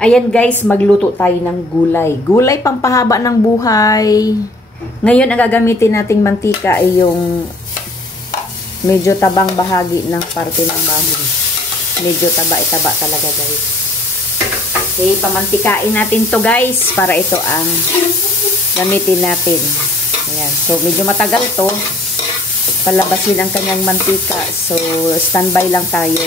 Ayan guys, magluto tayo ng gulay. Gulay pampahaba ng buhay. Ngayon, ang gagamitin nating mantika ay yung medyo tabang bahagi ng parte ng baboy. Medyo taba-taba talaga guys. Okay, pamantikain natin to guys para ito ang gamitin natin. Ayan, so medyo matagal to. Palabasin ang kanyang mantika. So, standby lang tayo.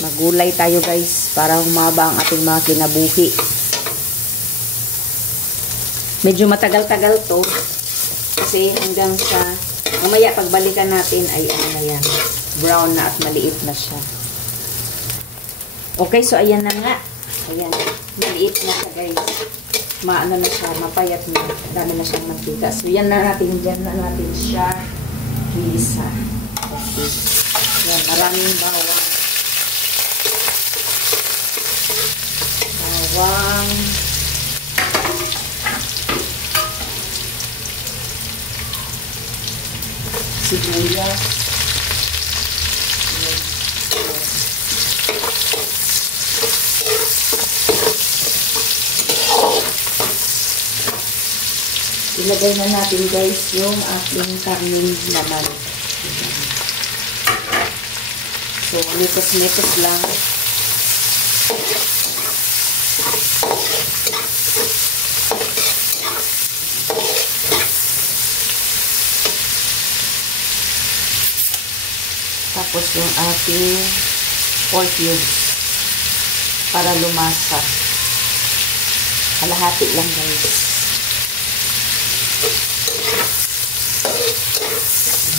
Magulay tayo guys para humaba ang ating mga kinabuhi. Medyo matagal-tagal to kasi hanggang sa mamaya pagbalikan natin ay ano na yan, brown na at maliit na siya. Okay, so ayan na nga. Ayan, maliit na siya guys. Maano na siya, mapayat na. Dami na siyang mantika. So yan na natin, dyan na natin siya gisa. Okay. Yan, maraming bawang. Bawang. Sibuyas. Ilagay na natin guys yung ating karning laman. So, mikos-mikos lang. Tapos yung ating pork cubes para lumasa. Kalahati lang guys.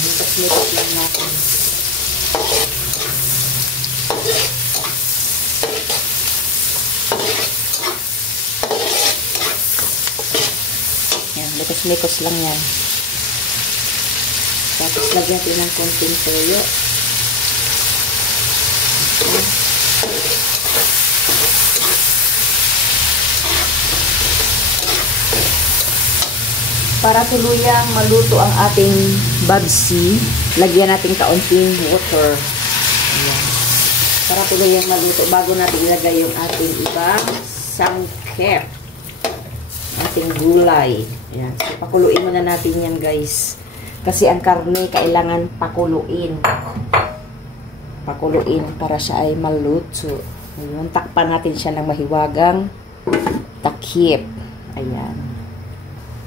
Mikos-mikos lang natin. Yan, mikos-mikos lang yan. Tapos lagyan natin ng konting toyo. Okay. Para tuluyang maluto ang ating babsi, lagyan natin kaunting water. Ayan. Para tuluyang maluto bago natin ilagay yung ating ibang sangkep. Ating gulay. Ayan. So, pakuluin muna natin yan guys. Kasi ang karne kailangan pakuluin. Pakuluin para siya ay maluto. Ayan. Takpan natin siya ng mahiwagang takip. Ayan.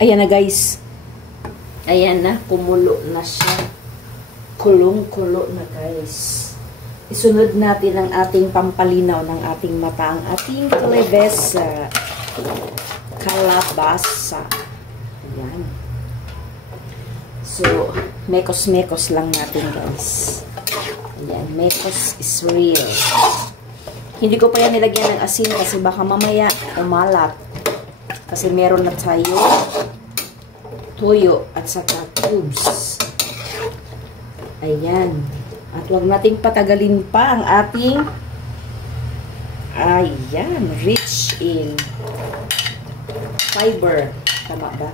Ayan na guys. Ayan na. Kumulo na siya. Kulong-kulo na guys. Isunod natin ang ating pampalinaw ng ating mata. Ang ating kalabasa. Kalabasa. Ayan. So, mekos-mekos lang natin guys. Ayan. Mekos is real. Hindi ko pa yan nilagyan ng asin kasi baka mamaya umalat. Kasi meron na tayo toyo at saka cubes. Ayan. At huwag nating patagalin pa ang ating ayan, rich in fiber. Tama ba?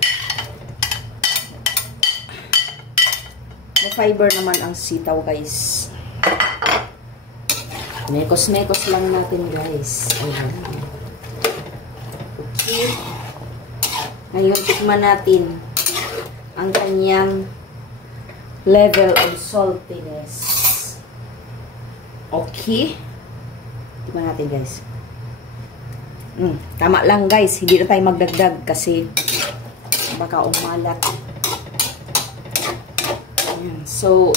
May fiber naman ang sitaw guys. Mekos-mekos lang natin guys. Ayan. Okay. Ngayon, tikman natin ang kanyang level of saltiness. Okay. Tikman natin, guys. Tama lang, guys. Hindi na tayo magdagdag kasi baka umalat. Ayan. So,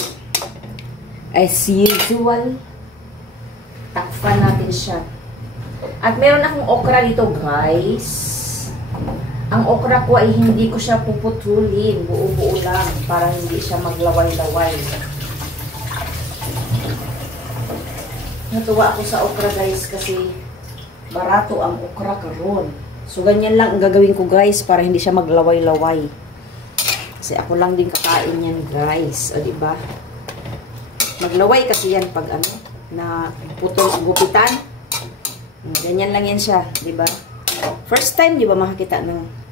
as usual, takpan natin siya. At meron akong okra dito, guys. Ang okra ko ay hindi ko siya puputulin. Buo-buo lang para hindi siya maglaway-laway. Natuwa ako sa okra guys kasi barato ang okra karon. So ganyan lang ang gagawin ko guys para hindi siya maglaway-laway. Kasi ako lang din kakain yan guys. O diba? Maglaway kasi yan pag ano, na putol gupitan. Ganyan lang yan siya. Diba? First time, di ba, makakita ng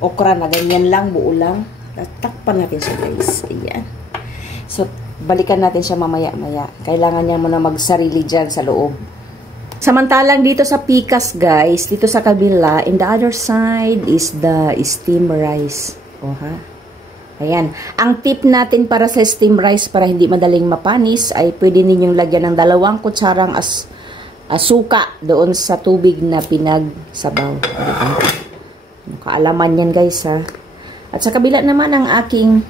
okra na ganyan lang, buo lang. Takpan natin siya, guys. Ayan. So, balikan natin siya mamaya-maya. Kailangan niya muna magsarili dyan sa loob. Samantalang dito sa pikas, guys, dito sa kabila, in the other side is the steam rice. O ha? Ayan. Ang tip natin para sa steam rice para hindi madaling mapanis ay pwede ninyong lagyan ng 2 kutsarang suka doon sa tubig na pinagsabaw. Diba? Kaalaman yan, guys, ha? At sa kabila naman ang aking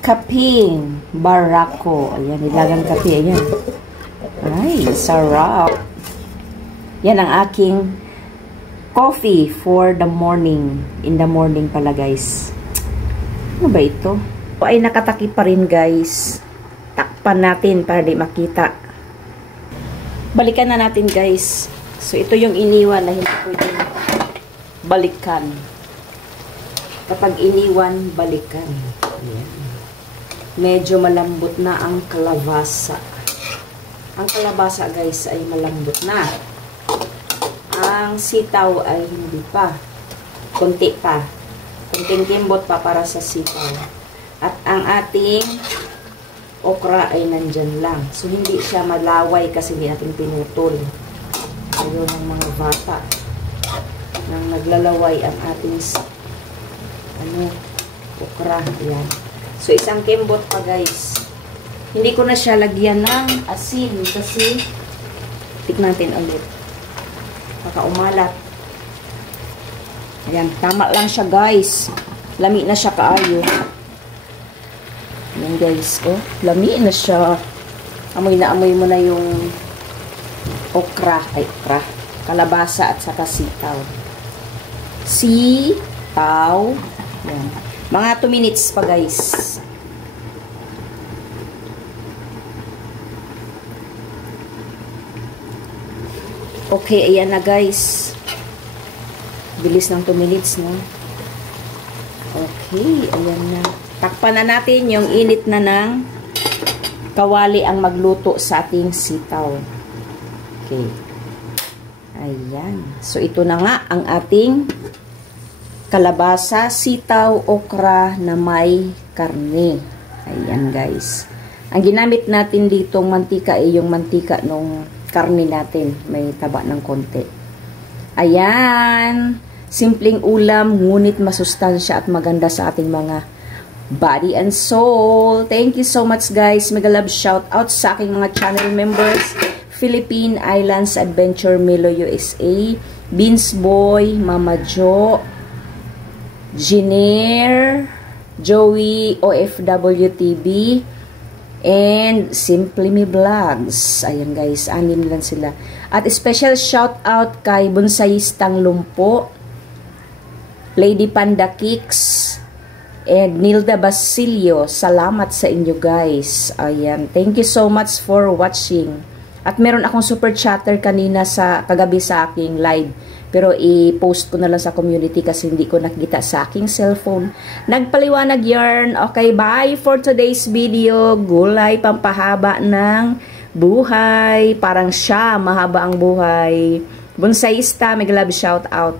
kaping barako. Ayan, nilagang kape. Ayan. Ay, sarap. Yan ang aking coffee for the morning. In the morning pala, guys. Ano ba ito? Ito ay nakatakip pa rin, guys. Takpan natin para di makita. Balikan na natin, guys. So, ito yung iniwan na hindi pwedeng balikan. Kapag iniwan, balikan. Ayan. Medyo malambot na ang kalabasa. Ang kalabasa, guys, ay malambot na. Ang sitaw ay hindi pa. Kunti pa. Kunting kimbot pa para sa sitaw. At ang ating okra ay nandyan lang. So, hindi siya malaway kasi hindi natin pinutol. Ayun ang mga bata nang naglalaway ang ating okra. Ayan. So, isang kimbot pa, guys. Hindi ko na siya lagyan ng asin kasi tikman natin ulit. Baka umalat. Ayan, tama lang siya, guys. Lami na siya kaayo. Ayan, guys. Oh, lami na siya. Amoy na amoy mo na yung okra. Ay, okra. Kalabasa at saka sitaw. Sitaw. Ayan. Mga 2 minutes pa, guys. Okay, ayan na, guys. Bilis ng 2 minutes, no? Okay, ayan na. Takpan na natin yung init na ng kawali ang magluto sa ating sitaw. Okay. Ayan. So, ito na nga ang ating kalabasa, sitaw, okra na may karne. Ayan, guys. Ang ginamit natin ditong mantika ay yung mantika nung karne natin. May taba ng konti. Ayan. Simpleng ulam, ngunit masustansya at maganda sa ating mga body and soul. Thank you so much, guys. Mega love shout out sa aking mga channel members. Philippine Islands Adventure, Milo USA, Beans Boy, Mama Jo, Giner, Joey, OFW TV, and Simply Me Vlogs. Ayan, guys, 6 lang sila. At special shout out kay Bonsayistang Lumpo, Lady Panda Kicks, and Nilda Basilio. Salamat sa inyo, guys. Ayan, thank you so much for watching. At meron akong super chatter kanina sa kagabi sa aking live. Pero i-post ko na lang sa community kasi hindi ko nakita sa aking cellphone. Nagpaliwanag yarn. Okay, bye for today's video. Gulay pampahaba ng buhay. Parang siya, mahaba ang buhay. Bonsayista, mega love shout out.